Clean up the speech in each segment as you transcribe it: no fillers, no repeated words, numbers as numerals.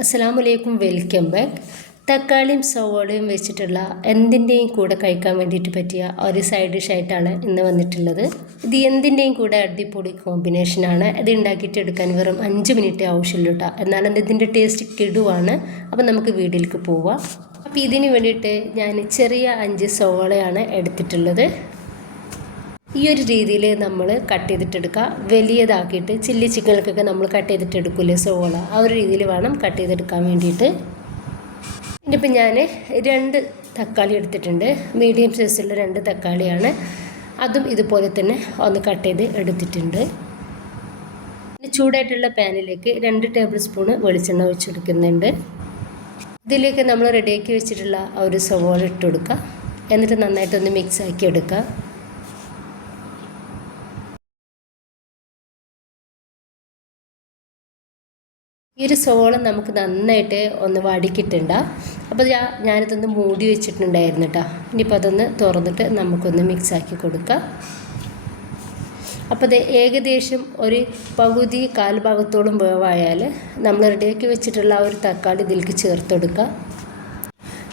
അസ്സലാമലൈക്കും, welcome back. തക്കാളിയും സവോളയും വെച്ചിട്ടുള്ള എന്തിൻ്റെയും കൂടെ കഴിക്കാൻ വേണ്ടിയിട്ട് പറ്റിയ ഒരു സൈഡ് ഡിഷായിട്ടാണ് ഇന്ന് വന്നിട്ടുള്ളത്. ഇത് എന്തിൻ്റെയും കൂടെ അടിപൊളി കോമ്പിനേഷനാണ്. ഇത് ഉണ്ടാക്കിയിട്ട് എടുക്കാൻ വെറും 5 മിനിറ്റ് ആവശ്യമുള്ളൂ കേട്ടോ. എന്നാലും ഇതിൻ്റെ ടേസ്റ്റ് കിടുവാണ്. അപ്പോൾ നമുക്ക് വീഡിയോയിലേക്ക് പോവാം. അപ്പോൾ ഇതിന് വേണ്ടിയിട്ട് ഞാൻ ചെറിയ 5 സവോളയാണ് എടുത്തിട്ടുള്ളത്. ഈ ഒരു രീതിയിൽ നമ്മൾ കട്ട് ചെയ്തിട്ടെടുക്കുക. വലിയതാക്കിയിട്ട് ചില്ലി ചിക്കനൊക്കെ നമ്മൾ കട്ട് ചെയ്തിട്ടെടുക്കില്ലേ സവോള, ആ ഒരു രീതിയിൽ വേണം കട്ട് ചെയ്തെടുക്കാൻ വേണ്ടിയിട്ട്. ഇനിയിപ്പോൾ ഞാൻ 2 തക്കാളി എടുത്തിട്ടുണ്ട്. മീഡിയം സൈസുള്ള 2 തക്കാളിയാണ്. അതും ഇതുപോലെ തന്നെ ഒന്ന് കട്ട് ചെയ്ത് എടുത്തിട്ടുണ്ട്. ചൂടായിട്ടുള്ള പാനിലേക്ക് 2 ടേബിൾ സ്പൂൺ വെളിച്ചെണ്ണ ഒഴിച്ചെടുക്കുന്നുണ്ട്. ഇതിലേക്ക് നമ്മൾ റെഡിയാക്കി വെച്ചിട്ടുള്ള ഒരു സവോള ഇട്ട് കൊടുക്കുക. എന്നിട്ട് നന്നായിട്ടൊന്ന് മിക്സ് ആക്കി എടുക്കുക. ഈ ഒരു സവോള നമുക്ക് നന്നായിട്ട് ഒന്ന് വടിക്കിട്ടുണ്ട്. അപ്പോൾ ഞാനിതൊന്ന് മൂടി വെച്ചിട്ടുണ്ടായിരുന്നു കേട്ടോ. ഇനിയിപ്പോൾ അതൊന്ന് തുറന്നിട്ട് നമുക്കൊന്ന് മിക്സാക്കി കൊടുക്കാം. അപ്പോൾ അത് ഏകദേശം ഒരു പകുതി കാൽഭാഗത്തോളം വേവായാൽ നമ്മൾ റെഡിയാക്കി വെച്ചിട്ടുള്ള ആ ഒരു തക്കാളി ഇതിലേക്ക് ചേർത്ത് കൊടുക്കുക.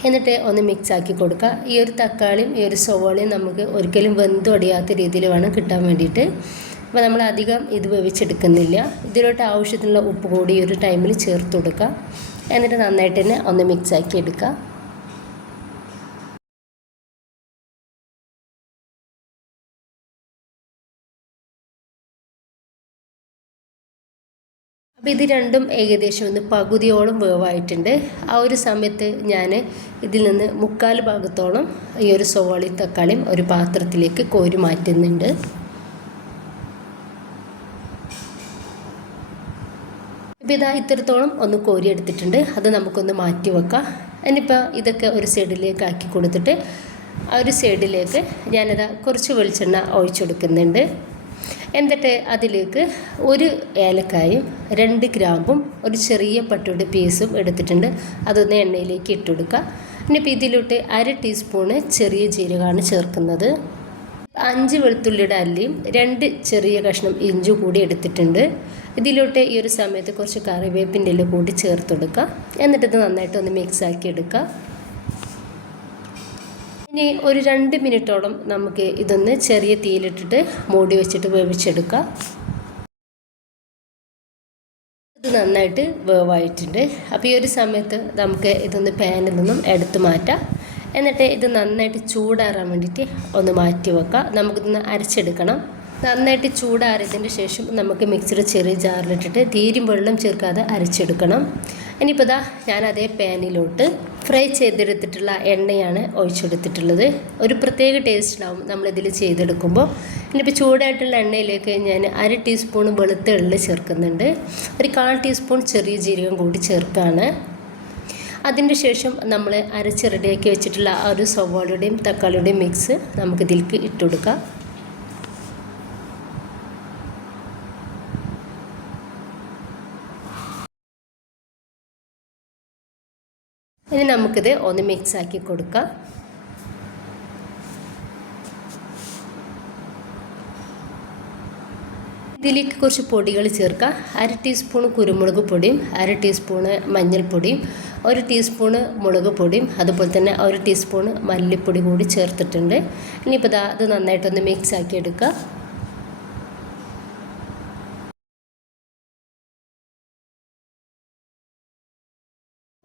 എന്നിട്ട് ഒന്ന് മിക്സാക്കി കൊടുക്കുക. ഈ ഒരു തക്കാളിയും ഈ ഒരു സവോളയും നമുക്ക് ഒരിക്കലും വെന്തൊടിയാത്ത രീതിയിൽ വേണം കിട്ടാൻ വേണ്ടിയിട്ട്. അപ്പോൾ നമ്മൾ അധികം ഇത് വേവിച്ചെടുക്കുന്നില്ല. ഇതിലോട്ട് ആവശ്യത്തിനുള്ള ഉപ്പ് കൂടി ഈ ഒരു ടൈമിൽ ചേർത്ത് കൊടുക്കുക. എന്നിട്ട് നന്നായിട്ട് തന്നെ ഒന്ന് മിക്സാക്കി എടുക്കുക. അപ്പോൾ ഇത് രണ്ടും ഏകദേശം ഒന്ന് പകുതിയോളം വേവായിട്ടുണ്ട്. ആ ഒരു സമയത്ത് ഞാൻ ഇതിൽ നിന്ന് 3/4 ഭാഗത്തോളം ഈ ഒരു സവോളയും തക്കാളിയും ഒരു പാത്രത്തിലേക്ക് കോരി മാറ്റുന്നുണ്ട്. ഇപ്പോൾ ഇതാ ഇത്രത്തോളം ഒന്ന് കോരി എടുത്തിട്ടുണ്ട്. അത് നമുക്കൊന്ന് മാറ്റി വെക്കാം. ഇനിയിപ്പോൾ ഇതൊക്കെ ഒരു സൈഡിലേക്ക് ആക്കി കൊടുത്തിട്ട് ആ ഒരു സൈഡിലേക്ക് ഞാനിതാ കുറച്ച് വെളിച്ചെണ്ണ ഒഴിച്ചെടുക്കുന്നുണ്ട്. എന്നിട്ട് അതിലേക്ക് 1 ഏലക്കായും 2 ഗ്രാമ്പും ഒരു ചെറിയ പട്ടയുടെ പീസും എടുത്തിട്ടുണ്ട്. അതൊന്ന് എണ്ണയിലേക്ക് ഇട്ട് കൊടുക്കുക. ഇനിയിപ്പോൾ ഇതിലോട്ട് 1/2 ടീസ്പൂണ് ചെറിയ ജീരകമാണ് ചേർക്കുന്നത്. 5 വെളുത്തുള്ളിയുടെ അല്ലിയും 2 ചെറിയ കഷ്ണം ഇഞ്ചി കൂടി എടുത്തിട്ടുണ്ട്. ഇതിലോട്ട് ഈ ഒരു സമയത്ത് കുറച്ച് കറിവേപ്പിൻ്റെ ഇല കൂടി ചേർത്ത് കൊടുക്കുക. എന്നിട്ട് ഇത് നന്നായിട്ട് ഒന്ന് മിക്സ് ആക്കി എടുക്കുക. ഇനി ഒരു 2 മിനിറ്റോളം നമുക്ക് ഇതൊന്ന് ചെറിയ തീയിലിട്ടിട്ട് മൂടി വെച്ചിട്ട് വേവിച്ചെടുക്കുക. ഇത് നന്നായിട്ട് വേവായിട്ടുണ്ട്. അപ്പോൾ ഈ ഒരു സമയത്ത് നമുക്ക് ഇതൊന്ന് പാനിൽ നിന്നും എടുത്ത് മാറ്റാം. എന്നിട്ട് ഇത് നന്നായിട്ട് ചൂടാറാൻ വേണ്ടിയിട്ട് ഒന്ന് മാറ്റി വെക്കുക. നമുക്കിതൊന്ന് അരച്ചെടുക്കണം. നന്നായിട്ട് ചൂടാറിയതിന് ശേഷം നമുക്ക് മിക്സിയുടെ ചെറിയ ജാറിലിട്ടിട്ട് തീരും വെള്ളം ചേർക്കാതെ അരച്ചെടുക്കണം. ഇനിയിപ്പോൾ ഞാൻ അതേ പാനിലോട്ട് ഫ്രൈ ചെയ്തെടുത്തിട്ടുള്ള എണ്ണയാണ് ഒഴിച്ചെടുത്തിട്ടുള്ളത്. ഒരു പ്രത്യേക ടേസ്റ്റ് ഉണ്ടാവും നമ്മളിതിൽ ചെയ്തെടുക്കുമ്പോൾ. ഇനിയിപ്പോൾ ചൂടായിട്ടുള്ള എണ്ണയിലേക്ക് ഞാൻ 1/2 ടീസ്പൂൺ വെളുത്ത എള്ള് ചേർക്കുന്നുണ്ട്. ഒരു 1/4 ടീസ്പൂൺ ചെറിയ ജീരകം കൂടി ചേർക്കുകയാണ്. അതിൻ്റെ ശേഷം നമ്മൾ അരച്ച് റെഡിയാക്കി വെച്ചിട്ടുള്ള ആ ഒരു സവോളയുടെയും തക്കാളിയുടെയും മിക്സ് നമുക്കിതിലേക്ക് ഇട്ട് കൊടുക്കാം. ഇനി നമുക്കിത് ഒന്ന് മിക്സാക്കി കൊടുക്കാം. ഇതിലേക്ക് കുറച്ച് പൊടികൾ ചേർക്കുക. 1/2 ടീസ്പൂൺ കുരുമുളക് പൊടിയും 1/2 ടീസ്പൂണ് മഞ്ഞൾപ്പൊടിയും 1 ടീസ്പൂണ് മുളക് പൊടിയും അതുപോലെ തന്നെ 1 ടീസ്പൂണ് മല്ലിപ്പൊടി കൂടി ചേർത്തിട്ടുണ്ട്. ഇനിയിപ്പോൾ അത് നന്നായിട്ടൊന്ന് മിക്സ് ആക്കി എടുക്കുക.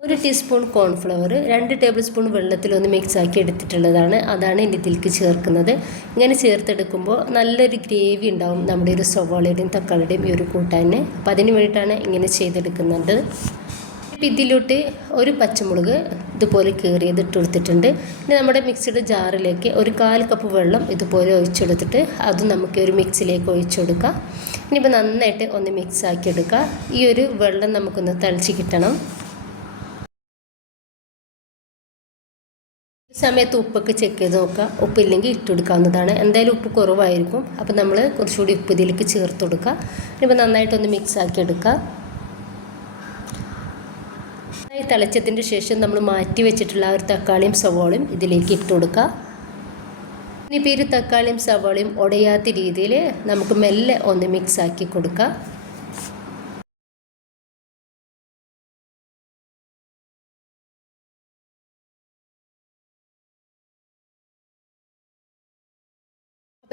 1 ടീസ്പൂൺ കോൺഫ്ലവർ 2 ടേബിൾ സ്പൂൺ വെള്ളത്തിലൊന്ന് മിക്സ് ആക്കി എടുത്തിട്ടുള്ളതാണ്. അതാണ് ഇനി ഇതിലേക്ക് ചേർക്കുന്നത്. ഇങ്ങനെ ചേർത്തെടുക്കുമ്പോൾ നല്ലൊരു ഗ്രേവി ഉണ്ടാവും നമ്മുടെ ഒരു സവോളയുടെയും തക്കാളിയുടെയും ഈ ഒരു കൂട്ടാന്. അപ്പോൾ അതിന് വേണ്ടിയിട്ടാണ് ഇങ്ങനെ ചെയ്തെടുക്കുന്നത്. ഇപ്പോൾ ഇതിലോട്ട് 1 പച്ചമുളക് ഇതുപോലെ കീറിയത് ഇട്ട് കൊടുത്തിട്ടുണ്ട്. ഇനി നമ്മുടെ മിക്സിയുടെ ജാറിലേക്ക് ഒരു 1/4 കപ്പ് വെള്ളം ഇതുപോലെ ഒഴിച്ചെടുത്തിട്ട് അതും നമുക്ക് ഒരു മിക്സിലേക്ക് ഒഴിച്ചു കൊടുക്കാം. ഇനിയിപ്പോൾ നന്നായിട്ട് ഒന്ന് മിക്സ് ആക്കി എടുക്കുക. ഈ ഒരു വെള്ളം നമുക്കൊന്ന് തളിച്ച് കിട്ടണം. ഈ സമയത്ത് ഉപ്പൊക്കെ ചെക്ക് ചെയ്ത് നോക്കുക. ഉപ്പില്ലെങ്കിൽ ഇട്ട് കൊടുക്കാവുന്നതാണ്. എന്തായാലും ഉപ്പ് കുറവായിരിക്കും. അപ്പോൾ നമ്മൾ കുറച്ചുകൂടി ഉപ്പ് ഇതിലേക്ക് ചേർത്ത് കൊടുക്കുക. ഇനിയിപ്പോൾ നന്നായിട്ടൊന്ന് മിക്സ് ആക്കി എടുക്കുക. തിളച്ചതിൻ്റെ ശേഷം നമ്മൾ മാറ്റി വെച്ചിട്ടുള്ള ആ ഒരു തക്കാളിയും സവോളയും ഇതിലേക്ക് ഇട്ട് കൊടുക്കുക. ഇനിയിപ്പോൾ ഈ തക്കാളിയും സവോളയും ഉടയാത്ത രീതിയിൽ നമുക്ക് മെല്ലെ ഒന്ന് മിക്സ് ആക്കി കൊടുക്കുക.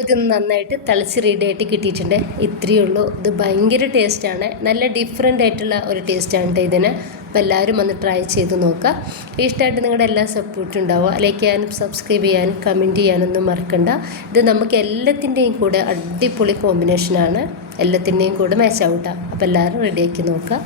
ഇത് നന്നായിട്ട് തിളച്ച് റെഡിയായിട്ട് കിട്ടിയിട്ടുണ്ട്. ഇത്രയേ ഉള്ളൂ. ഇത് ഭയങ്കര ടേസ്റ്റാണ്, നല്ല ഡിഫറെൻ്റ് ആയിട്ടുള്ള ഒരു ടേസ്റ്റാണ് കേട്ടോ ഇതിന്. അപ്പോൾ എല്ലാവരും ഒന്ന് ട്രൈ ചെയ്ത് നോക്കുക. ഇഷ്ടമായിട്ട് നിങ്ങളുടെ എല്ലാ സപ്പോർട്ടും ഉണ്ടാവുക. ലൈക്ക് ചെയ്യാനും സബ്സ്ക്രൈബ് ചെയ്യാനും കമൻറ്റ് ചെയ്യാനൊന്നും മറക്കണ്ട. ഇത് നമുക്ക് എല്ലാത്തിൻ്റെയും കൂടെ അടിപൊളി കോമ്പിനേഷനാണ്, എല്ലാത്തിൻ്റെയും കൂടെ മാച്ച് ആവട്ടെ. അപ്പോൾ എല്ലാവരും റെഡിയാക്കി നോക്കുക.